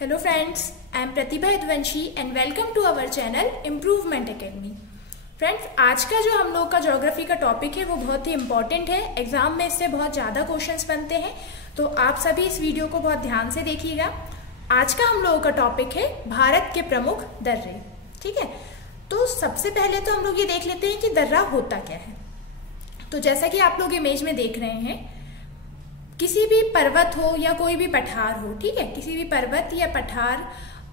Hello friends, I am Pratibha Yadvanshi and welcome to our channel Improvement Academy। Friends, आज का जो हम लोग का ज्योग्राफी का टॉपिक है वो बहुत ही इम्पॉर्टेंट है। एग्जाम में इससे बहुत ज़्यादा क्वेश्चंस बनते हैं, तो आप सभी इस वीडियो को बहुत ध्यान से देखिएगा। आज का हम लोगों का टॉपिक है भारत के प्रमुख दर्रे। ठीक है, तो सबसे पहले तो हम लोग ये देख लेते हैं कि दर्रा होता क्या है। तो जैसा कि आप लोग इमेज में देख रहे हैं, किसी भी पर्वत हो या कोई भी पठार हो, ठीक है, किसी भी पर्वत या पठार,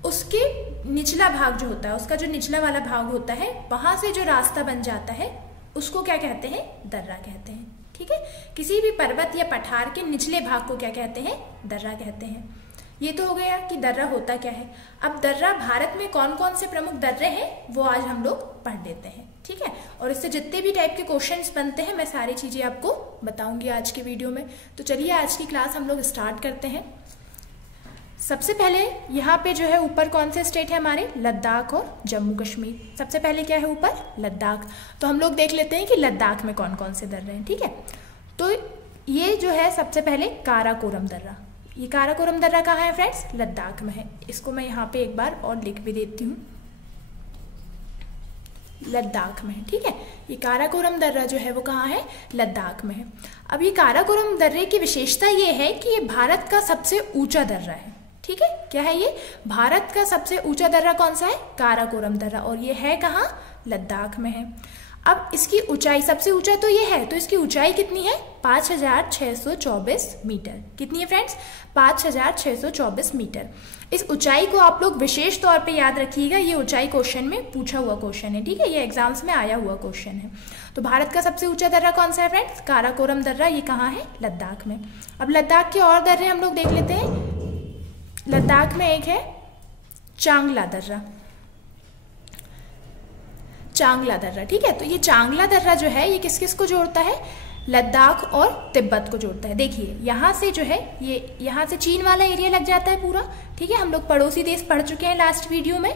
उसके निचला भाग जो होता है, उसका जो निचला वाला भाग होता है, वहां से जो रास्ता बन जाता है उसको क्या कहते हैं? दर्रा कहते हैं। ठीक है, किसी भी पर्वत या पठार के निचले भाग को क्या कहते हैं? दर्रा कहते हैं। ये तो हो गया कि दर्रा होता क्या है। अब दर्रा भारत में कौन कौन से प्रमुख दर्रे हैं वो आज हम लोग पढ़ लेते हैं। ठीक है, और इससे जितने भी टाइप के क्वेश्चंस बनते हैं मैं सारी चीजें आपको बताऊंगी आज के वीडियो में। तो चलिए आज की क्लास हम लोग स्टार्ट करते हैं। सबसे पहले यहाँ पे जो है ऊपर कौन से स्टेट है हमारे? लद्दाख और जम्मू कश्मीर। सबसे पहले क्या है ऊपर? लद्दाख। तो हम लोग देख लेते हैं कि लद्दाख में कौन कौन से दर्रे हैं। ठीक है, तो ये जो है सबसे पहले काराकोरम दर्रा। ये काराकोरम दर्रा कहाँ है फ्रेंड्स? लद्दाख में है। इसको मैं यहाँ पे एक बार और लिख भी देती हूँ, लद्दाख में है। ठीक है, ये काराकोरम दर्रा जो है वो कहाँ है? लद्दाख में है। अब ये काराकोरम दर्रे की विशेषता ये है कि ये भारत का सबसे ऊंचा दर्रा है। ठीक है, क्या है ये? भारत का सबसे ऊंचा दर्रा कौन सा है? काराकोरम दर्रा। और ये है कहाँ? लद्दाख में है। अब इसकी ऊंचाई, सबसे ऊंचा तो ये है, तो इसकी ऊंचाई कितनी है? 5624 मीटर। कितनी है फ्रेंड्स? 5624 मीटर। इस ऊंचाई को आप लोग विशेष तौर पे याद रखिएगा, ये ऊंचाई क्वेश्चन में पूछा हुआ क्वेश्चन है। ठीक है, ये एग्जाम्स में आया हुआ क्वेश्चन है। तो भारत का सबसे ऊंचा दर्रा कौन सा है फ्रेंड्स? काराकोरम दर्रा। ये कहाँ है? लद्दाख में। अब लद्दाख के और दर्रे हम लोग देख लेते हैं। लद्दाख में एक है चांगला दर्रा। चांगला दर्रा, ठीक है, तो ये चांगला दर्रा जो है ये किस किस को जोड़ता है? लद्दाख और तिब्बत को जोड़ता है। देखिए यहाँ से जो है, ये यहाँ से चीन वाला एरिया लग जाता है पूरा। ठीक है, हम लोग पड़ोसी देश पढ़ चुके हैं लास्ट वीडियो में।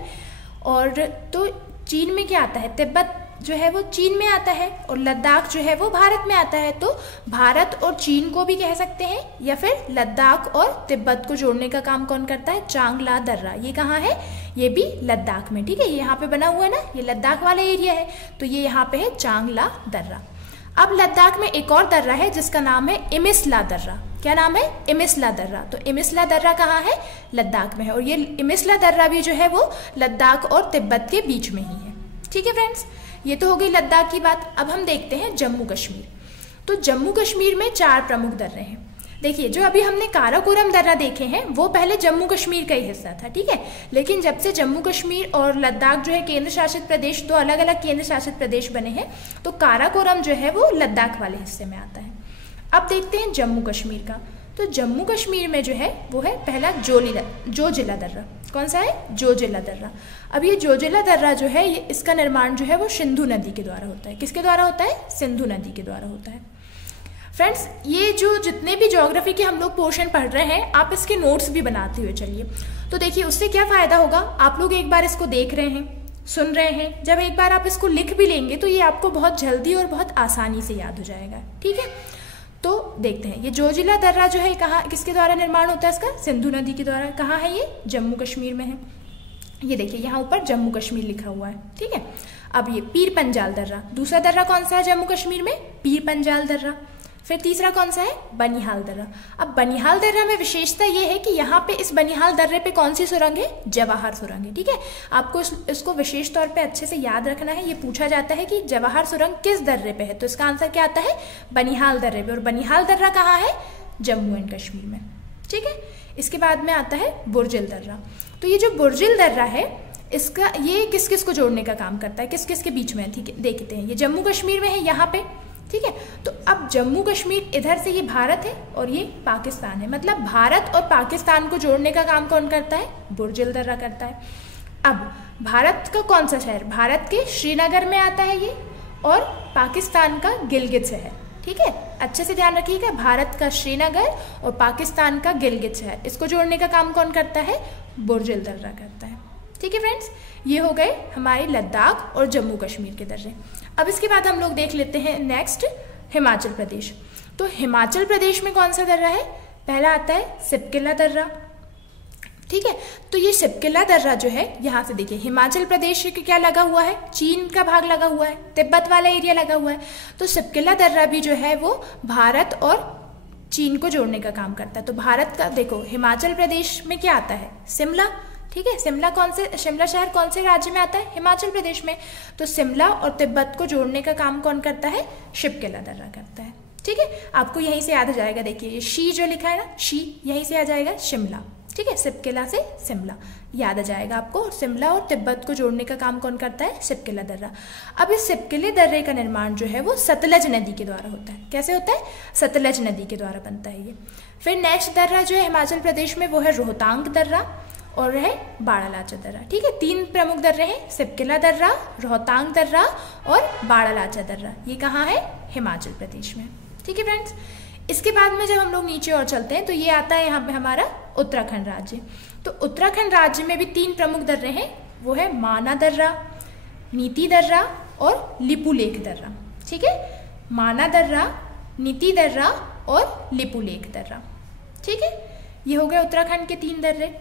और तो चीन में क्या आता है? तिब्बत जो है वो चीन में आता है, और लद्दाख जो है वो भारत में आता है। तो भारत और चीन को भी कह सकते हैं, या फिर लद्दाख और तिब्बत को जोड़ने का काम कौन करता है? चांगला दर्रा। ये कहाँ है? ये भी लद्दाख में। ठीक है, ये यहाँ पे बना हुआ है ना, ये लद्दाख वाला एरिया है, तो ये यहाँ पे है चांगला दर्रा। अब लद्दाख में एक और दर्रा है जिसका नाम है इमिसला दर्रा। क्या नाम है? इमिसला दर्रा। तो इमिसला दर्रा कहाँ है? लद्दाख में है। और ये इमिसला दर्रा भी जो है वो लद्दाख और तिब्बत के बीच में ही है। ठीक है फ्रेंड्स, ये तो हो गई लद्दाख की बात। अब हम देखते हैं जम्मू कश्मीर। तो जम्मू कश्मीर में 4 प्रमुख दर्रे हैं। देखिए, जो अभी हमने काराकोरम दर्रा देखे हैं वो पहले जम्मू कश्मीर का ही हिस्सा था। ठीक है, लेकिन जब से जम्मू कश्मीर और लद्दाख जो है केंद्र शासित प्रदेश, 2 अलग अलग केंद्र शासित प्रदेश बने हैं, तो काराकोरम जो है वो लद्दाख वाले हिस्से में आता है। अब देखते हैं जम्मू कश्मीर का। तो जम्मू कश्मीर में जो है वो है पहला जोजिला दर्रा। कौन सा है? जोजिला दर्रा। अब ये जोजिला दर्रा जो है, ये इसका निर्माण जो है वो सिंधु नदी के द्वारा होता है। किसके द्वारा होता है? सिंधु नदी के द्वारा होता है। फ्रेंड्स, ये जो जितने भी ज्योग्राफी के हम लोग पोर्शन पढ़ रहे हैं, आप इसके नोट्स भी बनाते हुए चलिए। तो देखिए, उससे क्या फायदा होगा? आप लोग एक बार इसको देख रहे हैं, सुन रहे हैं, जब एक बार आप इसको लिख भी लेंगे तो ये आपको बहुत जल्दी और बहुत आसानी से याद हो जाएगा। ठीक है, तो देखते हैं ये जोजिला दर्रा जो है कहाँ, किसके द्वारा निर्माण होता है इसका? सिंधु नदी के द्वारा। कहाँ है ये? जम्मू कश्मीर में है। ये देखिए यहाँ ऊपर जम्मू कश्मीर लिखा हुआ है। ठीक है, अब ये पीर पंजाल दर्रा। दूसरा दर्रा कौन सा है जम्मू कश्मीर में? पीर पंजाल दर्रा। फिर तीसरा कौन सा है? बनिहाल दर्रा। अब बनिहाल दर्रा में विशेषता ये है कि यहाँ पे इस बनिहाल दर्रे पे कौन सी सुरंग है? जवाहर सुरंग है। ठीक है, आपको इसको विशेष तौर पे अच्छे से याद रखना है। ये पूछा जाता है कि जवाहर सुरंग किस दर्रे पे है, तो इसका आंसर क्या आता है? बनिहाल दर्रे पे। और बनिहाल दर्रा कहाँ है? जम्मू एंड कश्मीर में। ठीक है, इसके बाद में आता है बुर्जिल दर्रा। तो ये जो बुर्जिल दर्रा है, इसका ये किस किस को जोड़ने का काम करता है? किस किस के बीच में है? ठीक है, देखते हैं। ये जम्मू कश्मीर में है यहाँ पे। ठीक है, तो अब जम्मू कश्मीर, इधर से ये भारत है और ये पाकिस्तान है, मतलब भारत और पाकिस्तान को जोड़ने का काम कौन करता है? बुर्जिल दर्रा करता है। अब भारत का कौन सा शहर? भारत के श्रीनगर में आता है ये, और पाकिस्तान का गिलगित शहर। ठीक है, अच्छे से ध्यान रखिएगा, भारत का श्रीनगर और पाकिस्तान का गिलगित शहर, इसको जोड़ने का काम कौन करता है? बुर्जिल दर्रा करता है। ठीक है फ्रेंड्स, ये हो गए हमारे लद्दाख और जम्मू कश्मीर के दर्रे। अब इसके बाद हम लोग देख लेते हैं नेक्स्ट हिमाचल प्रदेश। तो हिमाचल प्रदेश में कौन सा दर्रा है? पहला आता है सिपकिला दर्रा, ठीक है। तो ये शिपकिला दर्रा जो है, यहाँ से देखिए हिमाचल प्रदेश के क्या लगा हुआ है, चीन का भाग लगा हुआ है, तिब्बत वाला एरिया लगा हुआ है। तो शिपकिला दर्रा भी जो है वो भारत और चीन को जोड़ने का काम करता है। तो भारत का देखो हिमाचल प्रदेश में क्या आता है, शिमला, ठीक है। शिमला शहर कौन से राज्य में आता है, हिमाचल प्रदेश में। तो शिमला और तिब्बत को जोड़ने का काम कौन करता है, शिपकिला दर्रा करता है, ठीक है। आपको यहीं से याद आ जाएगा, देखिए ये शी जो लिखा है ना, शी यहीं से आ जाएगा शिमला, ठीक है। शिपकिला से शिमला याद आ जाएगा आपको। शिमला और तिब्बत को जोड़ने का काम कौन करता है, शिपकिला दर्रा। अब इस शिपकिले दर्रे का निर्माण जो है वो सतलज नदी के द्वारा होता है। कैसे होता है, सतलज नदी के द्वारा बनता है ये। फिर नेक्स्ट दर्रा जो है हिमाचल प्रदेश में वो है रोहतांग दर्रा और है बाड़ालाचा दर्रा, ठीक है। 3 प्रमुख दर्रे हैं, शिपकिला दर्रा, रोहतांग दर्रा और बाड़ालाचा दर्रा। ये कहाँ है, हिमाचल प्रदेश में, ठीक है फ्रेंड्स। इसके बाद में जब हम लोग नीचे और चलते हैं तो ये आता है यहाँ पे हमारा उत्तराखंड राज्य। तो उत्तराखंड राज्य में भी 3 प्रमुख दर्रे हैं, वो है माना दर्रा, नीति दर्रा और लिपुलेख दर्रा, ठीक है। माना दर्रा, नीति दर्रा और लिपुलेख दर्रा, ठीक है। ये हो गया उत्तराखंड के 3 दर्रे।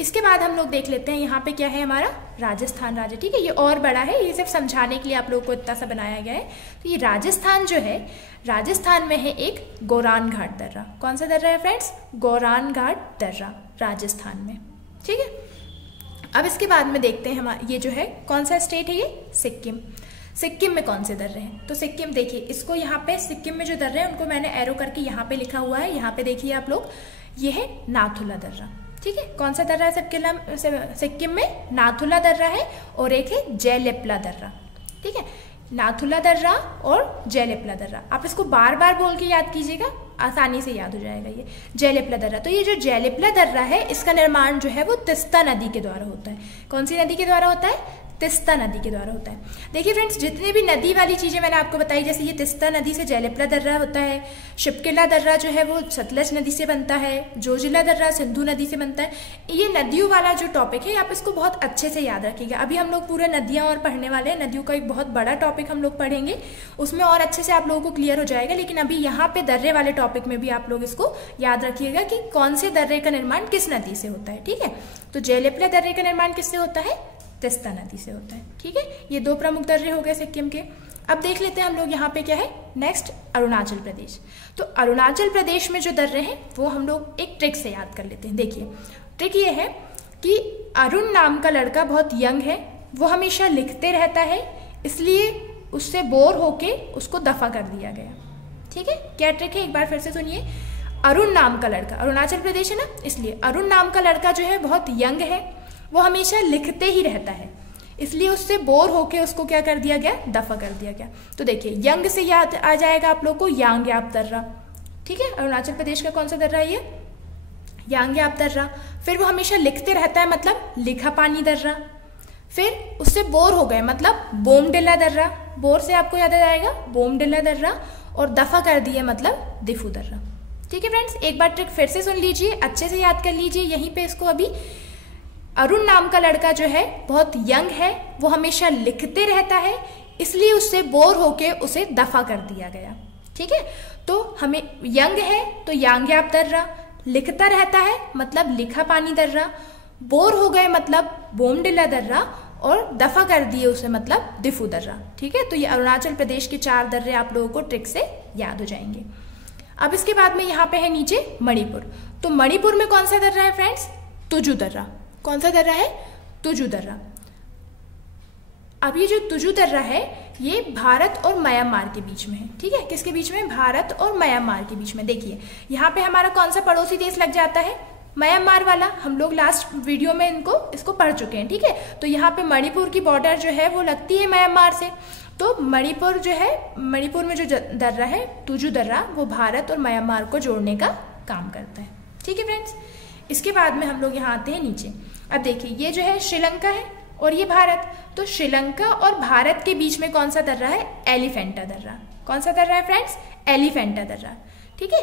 इसके बाद हम लोग देख लेते हैं यहाँ पे क्या है हमारा राजस्थान राज्य, ठीक है। ये और बड़ा है, ये सिर्फ समझाने के लिए आप लोगों को इतना सा बनाया गया है। तो ये राजस्थान जो है, राजस्थान में है एक गौरान घाट दर्रा। कौन सा दर्रा है फ्रेंड्स, गौरान घाट दर्रा राजस्थान में, ठीक है। अब इसके बाद में देखते हैं हमारा ये जो है कौन सा स्टेट है, ये सिक्किम। सिक्किम में कौन से दर्रे हैं, तो सिक्किम देखिए इसको यहाँ पे सिक्किम में जो दर्रे हैं उनको मैंने एरो करके यहाँ पे लिखा हुआ है। यहाँ पे देखिए आप लोग, ये है नाथुला दर्रा, ठीक है। कौन सा दर्रा है सिक्किम में, नाथुला दर्रा है और एक है जयलिपला दर्रा, ठीक है। नाथुला दर्रा और जयलिपला दर्रा, आप इसको बार बार बोल के याद कीजिएगा, आसानी से याद हो जाएगा। ये जयलिपला दर्रा, तो ये जो जयलिपला दर्रा है इसका निर्माण जो है वो तिस्ता नदी के द्वारा होता है। कौन सी नदी के द्वारा होता है, तिस्ता नदी के द्वारा होता है। देखिए फ्रेंड्स, जितने भी नदी वाली चीज़ें मैंने आपको बताई, जैसे ये तिस्ता नदी से जयलिपला दर्रा होता है, शिपकिला दर्रा जो है वो सतलज नदी से बनता है, जोजिला दर्रा सिंधु नदी से बनता है। ये नदियों वाला जो टॉपिक है आप इसको बहुत अच्छे से याद रखिएगा। अभी हम लोग पूरा नदियाँ और पढ़ने वाले हैं, नदियों का एक बहुत बड़ा टॉपिक हम लोग पढ़ेंगे, उसमें और अच्छे से आप लोगों को क्लियर हो जाएगा। लेकिन अभी यहाँ पे दर्रे वाले टॉपिक में भी आप लोग इसको याद रखिएगा कि कौन से दर्रे का निर्माण किस नदी से होता है, ठीक है। तो जयलिपला दर्रे का निर्माण किससे होता है, तिस्ता नदी से होता है, ठीक है। ये 2 प्रमुख दर्रे हो गए सिक्किम के। अब देख लेते हैं हम लोग यहाँ पे क्या है नेक्स्ट, अरुणाचल प्रदेश। तो अरुणाचल प्रदेश में जो दर्रे हैं वो हम लोग एक ट्रिक से याद कर लेते हैं। देखिए ट्रिक ये है कि अरुण नाम का लड़का बहुत यंग है, वो हमेशा लिखते रहता है, इसलिए उससे बोर होके उसको दफा कर दिया गया, ठीक है। क्या ट्रिक है, एक बार फिर से सुनिए। अरुण नाम का लड़का, अरुणाचल प्रदेश है ना, इसलिए अरुण नाम का लड़का जो है बहुत यंग है, वो हमेशा लिखते ही रहता है, इसलिए उससे बोर होके उसको क्या कर दिया गया, दफा कर दिया गया। तो देखिए यंग से याद आ जाएगा आप लोग को यांग्याप दर्रा, ठीक है। अरुणाचल प्रदेश का कौन सा दर्रा है ये, यांग्याप दर्रा। फिर वो हमेशा लिखते रहता है, मतलब लिखा पानी दर्रा। फिर उससे बोर हो गए, मतलब बोमडिला दर्रा। बोर से आपको याद आ जाएगा बोमडिला दर्रा, और दफा कर दिया मतलब दिफू दर्रा, ठीक है फ्रेंड्स। एक बार ट्रिक फिर से सुन लीजिए, अच्छे से याद कर लीजिए। यहीं पे इसको अभी अरुण नाम का लड़का जो है बहुत यंग है, वो हमेशा लिखते रहता है, इसलिए उससे बोर होके उसे दफा कर दिया गया, ठीक है। तो हमें यंग है तो यांग्याप दर्रा, लिखता रहता है मतलब लिखा पानी दर्रा, बोर हो गए मतलब बोमडिला दर्रा, और दफा कर दिए उसे मतलब दिफू दर्रा, ठीक है। तो ये अरुणाचल प्रदेश के 4 दर्रे आप लोगों को ट्रिक से याद हो जाएंगे। अब इसके बाद में यहाँ पे है नीचे मणिपुर। तो मणिपुर में कौन सा दर्रा है फ्रेंड्स, तुजू दर्रा। कौन सा दर्रा है, तुजू दर्रा। अब ये जो तुजू दर्रा है ये भारत और म्यांमार के बीच में है, ठीक है। किसके बीच में, भारत और म्यांमार के बीच में। देखिए यहाँ पे हमारा कौन सा पड़ोसी देश लग जाता है, म्यांमार वाला। हम लोग लास्ट वीडियो में इसको पढ़ चुके हैं, ठीक है। तो यहाँ पे मणिपुर की बॉर्डर जो है वो लगती है म्यांमार से। तो मणिपुर जो है, मणिपुर में जो दर्रा है तुजू दर्रा, वो भारत और म्यांमार को जोड़ने का काम करता है, ठीक है फ्रेंड्स। इसके बाद में हम लोग यहाँ आते हैं नीचे। अब देखिए ये जो है श्रीलंका है और ये भारत। तो श्रीलंका और भारत के बीच में कौन सा दर्रा है, एलिफेंटा दर्रा। कौन सा दर्रा है फ्रेंड्स, एलिफेंटा दर्रा, ठीक है।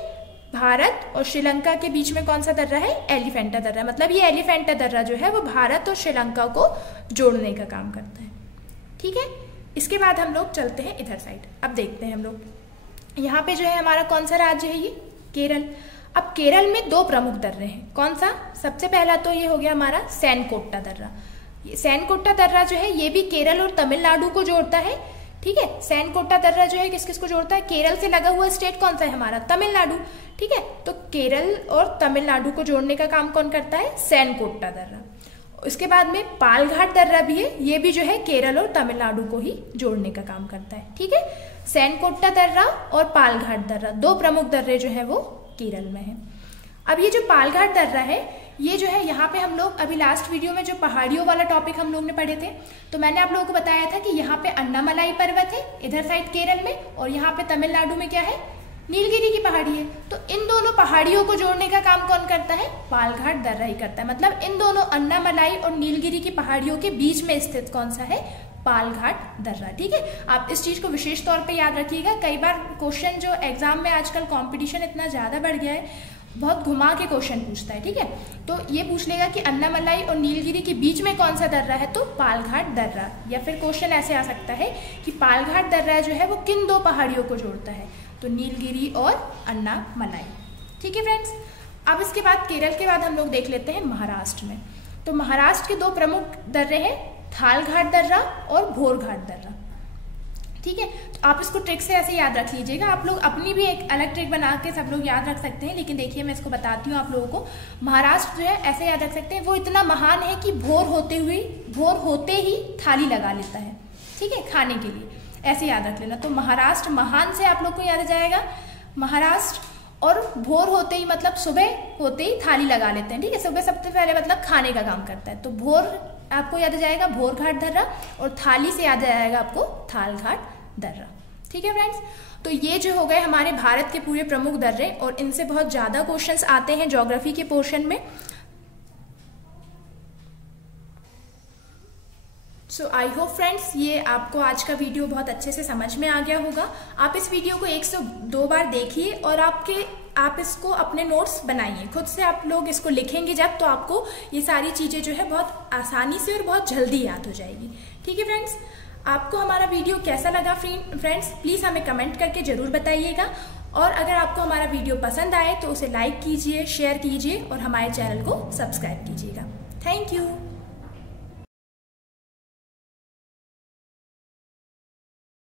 भारत और श्रीलंका के बीच में कौन सा दर्रा है, एलिफेंटा दर्रा। मतलब ये एलिफेंटा दर्रा जो है वो भारत और श्रीलंका को जोड़ने का काम करता है, ठीक है। इसके बाद हम लोग चलते हैं इधर साइड। अब देखते हैं हम लोग यहाँ पे जो है हमारा कौन सा राज्य है, ये केरल। अब केरल में 2 प्रमुख दर्रे हैं। कौन सा? सबसे पहला तो ये हो गया हमारा सैनकोट्टा दर्रा। सैनकोट्टा दर्रा जो है ये भी केरल और तमिलनाडु को जोड़ता है। ठीक है, सैनकोट्टा दर्रा जो है किस किस को जोड़ता है? केरल से लगा हुआ स्टेट कौन सा है हमारा? तमिलनाडु। ठीक है, तो केरल और तमिलनाडु को जोड़ने का काम कौन करता है? सैनकोट्टा दर्रा। उसके बाद में पालघाट दर्रा भी है, ये भी जो है केरल और तमिलनाडु को ही जोड़ने का काम करता है। ठीक है, सैनकोट्टा दर्रा और पालघाट दर्रा 2 प्रमुख दर्रे जो है वो केरल में है। अब ये जो पालघाट दर्रा है ये जो है यहाँ पे हम लोग अभी लास्ट वीडियो में जो पहाड़ियों वाला टॉपिक हम लोग ने पढ़े थे, तो मैंने आप लोगों को बताया था कि यहाँ पे अन्नामलाई पर्वत है इधर साइड केरल में, और यहाँ पे तमिलनाडु में क्या है? नीलगिरी की पहाड़ी है। तो इन दोनों पहाड़ियों को जोड़ने का काम कौन करता है? पालघाट दर्रा ही करता है। मतलब इन दोनों अन्नामलाई और नीलगिरी की पहाड़ियों के बीच में स्थित कौन सा है? पालघाट दर्रा। ठीक है, आप इस चीज को विशेष तौर पे याद रखिएगा। कई बार क्वेश्चन जो एग्जाम में आजकल कंपटीशन इतना ज्यादा बढ़ गया है, बहुत घुमा के क्वेश्चन पूछता है। ठीक है, तो ये पूछ लेगा कि अन्नामलाई और नीलगिरी के बीच में कौन सा दर्रा है? तो पालघाट दर्रा। या फिर क्वेश्चन ऐसे आ सकता है कि पालघाट दर्रा जो है वो किन 2 पहाड़ियों को जोड़ता है? तो नीलगिरी और अन्नामलाई। ठीक है फ्रेंड्स, अब इसके बाद केरल के बाद हम लोग देख लेते हैं महाराष्ट्र में। तो महाराष्ट्र के 2 प्रमुख दर्रे हैं, थालघाट दर्रा और भोरघाट दर्रा। ठीक है, तो आप इसको ट्रिक से ऐसे याद रख लीजिएगा। आप लोग अपनी भी एक अलग ट्रिक बना के सब लोग याद रख सकते हैं, लेकिन देखिए मैं इसको बताती हूँ आप लोगों को। महाराष्ट्र जो है ऐसे याद रख सकते हैं, वो इतना महान है कि भोर होते ही थाली लगा लेता है। ठीक है, खाने के लिए, ऐसे याद रख लेना। तो महाराष्ट्र महान से आप लोग को याद आ जाएगा महाराष्ट्र, और भोर होते ही मतलब सुबह होते ही थाली लगा लेते हैं। ठीक है, सुबह सबसे पहले मतलब खाने का काम करता है। तो भोर आपको याद आ जाएगा भोरघाट दर्रा, और थाली से याद आ जाएगा आपको थालघाट दर्रा। ठीक है फ्रेंड्स, तो ये जो हो गए हमारे भारत के पूरे प्रमुख दर्रे, और इनसे बहुत ज्यादा क्वेश्चंस आते हैं ज्योग्राफी के पोर्शन में। सो आई होप फ्रेंड्स ये आपको आज का वीडियो बहुत अच्छे से समझ में आ गया होगा। आप इस वीडियो को 102 बार देखिए, और आप इसको अपने नोट्स बनाइए। खुद से आप लोग इसको लिखेंगे जब, तो आपको ये सारी चीजें जो है बहुत आसानी से और बहुत जल्दी याद हो जाएगी। ठीक है फ्रेंड्स, आपको हमारा वीडियो कैसा लगा फ्रेंड्स, प्लीज हमें कमेंट करके जरूर बताइएगा। और अगर आपको हमारा वीडियो पसंद आए तो उसे लाइक कीजिए, शेयर कीजिए और हमारे चैनल को सब्सक्राइब कीजिएगा। Thank you.